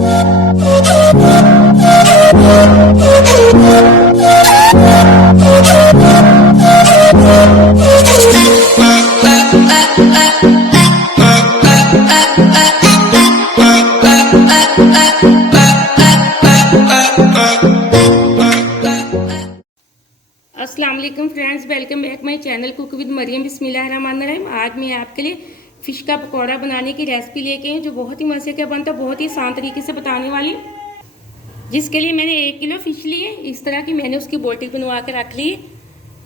अस्सलाम वालेकुम friends, welcome back my channel cook with Mariam. बिस्मिल्लाहिर्रहमानिर्रहीम। आज मैं आपके लिए फ़िश का पकौड़ा बनाने की रेसिपी लेके आई हूँ, जो बहुत ही मज़े का बनता है, बहुत ही आसान तरीके से बताने वाली हूँ। जिसके लिए मैंने 1 किलो फ़िश ली है। इस तरह की मैंने उसकी बोटी बनवा के रख ली है।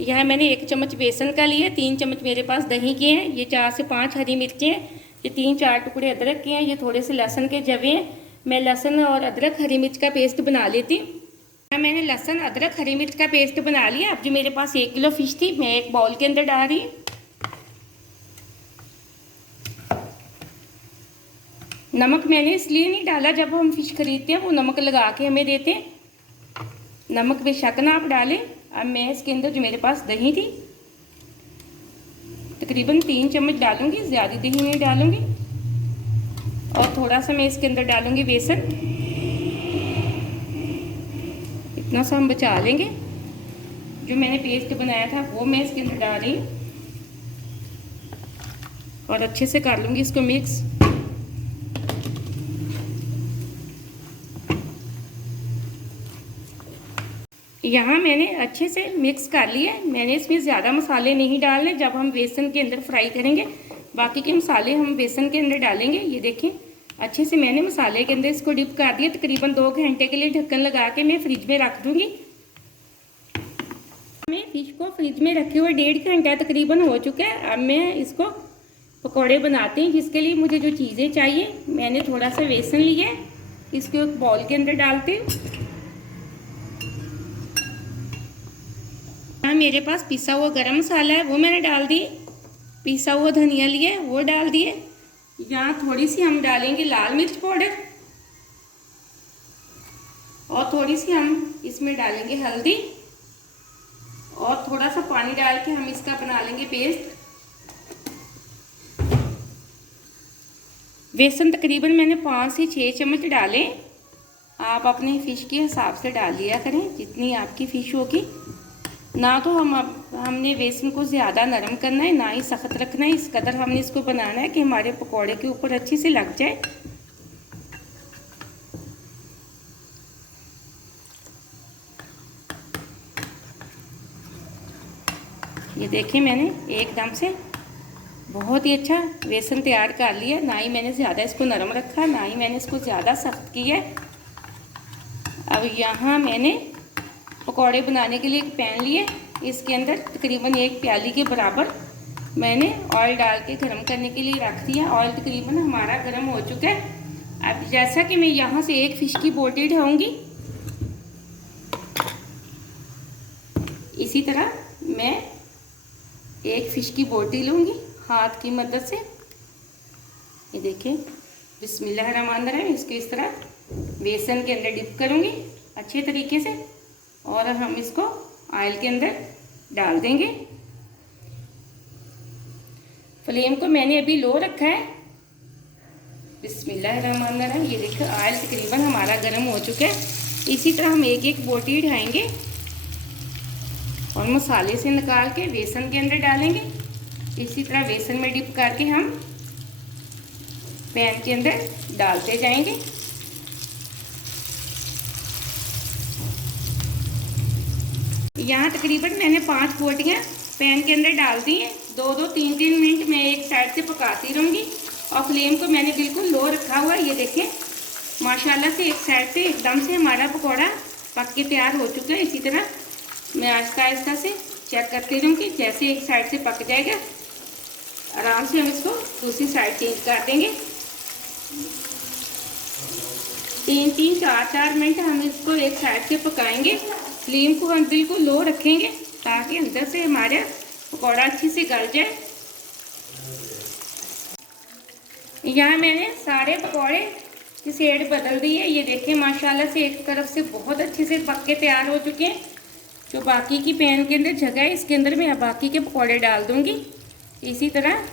यहाँ मैंने 1 चम्मच बेसन का लिया, 3 चम्मच मेरे पास दही के हैं, ये 4 से 5 हरी मिर्चें हैं, ये 3-4 टुकड़े अदरक के हैं, ये थोड़े से लहसुन के जवे हैं। मैं लहसुन और अदरक हरी मिर्च का पेस्ट बना लेती हूँ। मैंने लहसुन अदरक हरी मिर्च का पेस्ट बना लिया। अब जो मेरे पास 1 किलो फ़िश थी, मैं एक बाउल के अंदर डाल रही हूँ। नमक मैंने इसलिए नहीं डाला, जब हम फ़िश खरीदते हैं वो नमक लगा के हमें देते हैं, नमक बेशक ना आप डालें। अब मैं इसके अंदर जो मेरे पास दही थी, तकरीबन 3 चम्मच डालूंगी, ज़्यादा दही नहीं डालूंगी। और थोड़ा सा मैं इसके अंदर डालूंगी बेसन, इतना सा हम बचा लेंगे। जो मैंने पेस्ट बनाया था वो मैं इसके अंदर डाल रही हूँ और अच्छे से कर लूँगी इसको मिक्स। यहाँ मैंने अच्छे से मिक्स कर लिया। मैंने इसमें ज़्यादा मसाले नहीं डालने, जब हम बेसन के अंदर फ्राई करेंगे बाकी के मसाले हम बेसन के अंदर डालेंगे। ये देखें, अच्छे से मैंने मसाले के अंदर इसको डिप कर दिया। तकरीबन 2 घंटे के लिए ढक्कन लगा के मैं फ्रिज में रख दूँगी। मैं फ़िश को फ्रिज में रखे हुए 1.5 घंटा तकरीबन हो चुका है। अब मैं इसको पकौड़े बनाती हूँ। जिसके लिए मुझे जो चीज़ें चाहिए, मैंने थोड़ा सा बेसन लिया है, इसको एक बाउल के अंदर डालती हूँ। यहाँ मेरे पास पिसा हुआ गरम मसाला है, वो मैंने डाल दिए। पिसा हुआ धनिया लिया है, वो डाल दिए। यहाँ थोड़ी सी हम डालेंगे लाल मिर्च पाउडर और थोड़ी सी हम इसमें डालेंगे हल्दी और थोड़ा सा पानी डाल के हम इसका बना लेंगे पेस्ट। बेसन तकरीबन मैंने 5 से 6 चम्मच डाले। आप अपने फ़िश के हिसाब से डाल लिया करें, जितनी आपकी फ़िश होगी। ना तो हमने बेसन को ज़्यादा नरम करना है, ना ही सख्त रखना है। इस कदर हमने इसको बनाना है कि हमारे पकौड़े के ऊपर अच्छे से लग जाए। ये देखिए, मैंने एकदम से बहुत ही अच्छा बेसन तैयार कर लिया। ना ही मैंने ज़्यादा इसको नरम रखा, ना ही मैंने इसको ज़्यादा सख्त किया। अब यहाँ मैंने पकौड़े बनाने के लिए एक पैन लिए, इसके अंदर तकरीबन 1 प्याली के बराबर मैंने ऑयल डाल के गर्म करने के लिए रख दिया। ऑयल तकरीबन हमारा गर्म हो चुका है। अब जैसा कि मैं यहाँ से एक फ़िश की बोटी ढाऊँगी, इसी तरह मैं एक फ़िश की बोटी लूँगी हाथ की मदद से। ये देखिए, बिस्मिल्लाहिर्रहमानिर्रहीम। इसको इस तरह बेसन के अंदर डिप करूँगी अच्छे तरीके से और हम इसको ऑयल के अंदर डाल देंगे। फ्लेम को मैंने अभी लो रखा है। बिस्मिल्लाहिर्रहमानिर्रहीम। ये देखो, ऑयल तकरीबन हमारा गर्म हो चुका है। इसी तरह हम एक एक बोटी ढाएंगे और मसाले से निकाल के बेसन के अंदर डालेंगे। इसी तरह बेसन में डिप करके हम पैन के अंदर डालते जाएंगे। यहाँ तकरीबन मैंने 5 बोटियाँ पैन के अंदर डाल दी हैं। 2-2, 3-3 मिनट मैं एक साइड से पकाती रहूँगी और फ्लेम को मैंने बिल्कुल लो रखा हुआ है। ये देखें, माशाल्लाह से एक साइड से एकदम से हमारा पकौड़ा पक के तैयार हो चुका है। इसी तरह मैं आहिस्ता आहिस्ता से चेक करती रहूँगी। जैसे एक साइड से पक जाएगा, आराम से हम इसको दूसरी साइड चेंज कर देंगे। 3-3, 4-4 मिनट हम इसको एक साइड से पकाएंगे। फ्लेम को हम बिल्कुल लो रखेंगे ताकि अंदर से हमारा पकौड़ा अच्छे से गल जाए। यहाँ मैंने सारे पकौड़े की शेड बदल दी है। ये देखिए, माशाल्लाह से एक तरफ से बहुत अच्छे से पक के तैयार हो चुके हैं। जो बाकी की पैन के अंदर जगह है, इसके अंदर मैं बाकी के पकौड़े डाल दूँगी। इसी तरह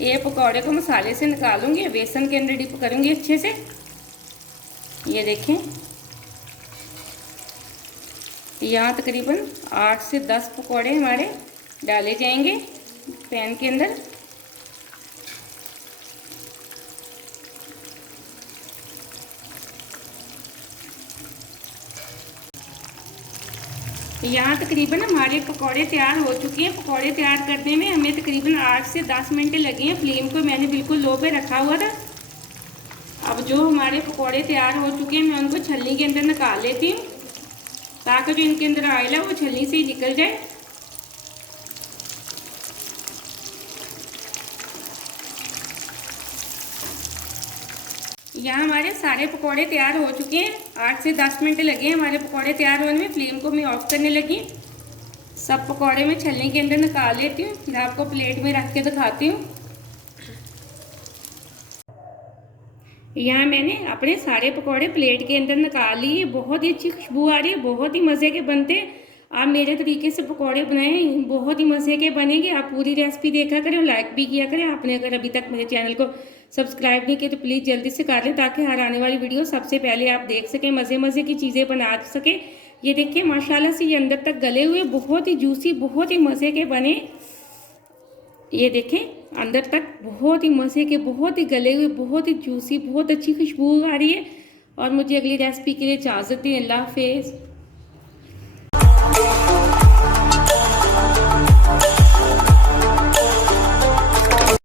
ये पकौड़े को मसाले से निकालूंगी, बेसन के अंदर डिप करूँगी अच्छे से। ये देखें, यहाँ तकरीबन 8 से 10 पकौड़े हमारे डाले जाएंगे पैन के अंदर। यहाँ तकरीबन हमारे पकौड़े तैयार हो चुके हैं। पकौड़े तैयार करने में हमें तकरीबन 8 से 10 मिनट लगे हैं। फ्लेम को मैंने बिल्कुल लो पे रखा हुआ था। अब जो हमारे पकौड़े तैयार हो चुके हैं, मैं उनको छलनी के अंदर निकाल लेती हूँ, ताकि जो इनके अंदर ऑयल है वो छलनी से ही निकल जाए। यहाँ हमारे सारे पकौड़े तैयार हो चुके हैं। 8 से 10 मिनट लगे हैं हमारे पकौड़े तैयार होने में। फ्लेम को मैं ऑफ करने लगी। सब पकौड़े मैं छलनी के अंदर निकाल लेती हूँ, फिर आपको प्लेट में रख के दिखाती हूँ। यहाँ मैंने अपने सारे पकौड़े प्लेट के अंदर निकाल लिए। बहुत ही अच्छी खुशबू आ रही है, बहुत ही मज़े के बनते हैं। आप मेरे तरीके से पकौड़े बनाएं, बहुत ही मज़े के बनेंगे। आप पूरी रेसिपी देखा करें और लाइक भी किया करें। आपने अगर अभी तक मेरे चैनल को सब्सक्राइब नहीं किया तो प्लीज़ जल्दी से कर लें, ताकि हर आने वाली वीडियो सबसे पहले आप देख सकें, मज़े मज़े की चीज़ें बना सकें। ये देखिए माशाल्लाह से ये अंदर तक गले हुए, बहुत ही जूसी, बहुत ही मज़े के बने। ये देखें अंदर तक बहुत ही मज़े के, बहुत ही गले हुए, बहुत ही जूसी, बहुत अच्छी खुशबू आ रही है। और मुझे अगली रेसिपी के लिए इजाज़त दें। अल्लाह हाफिज़।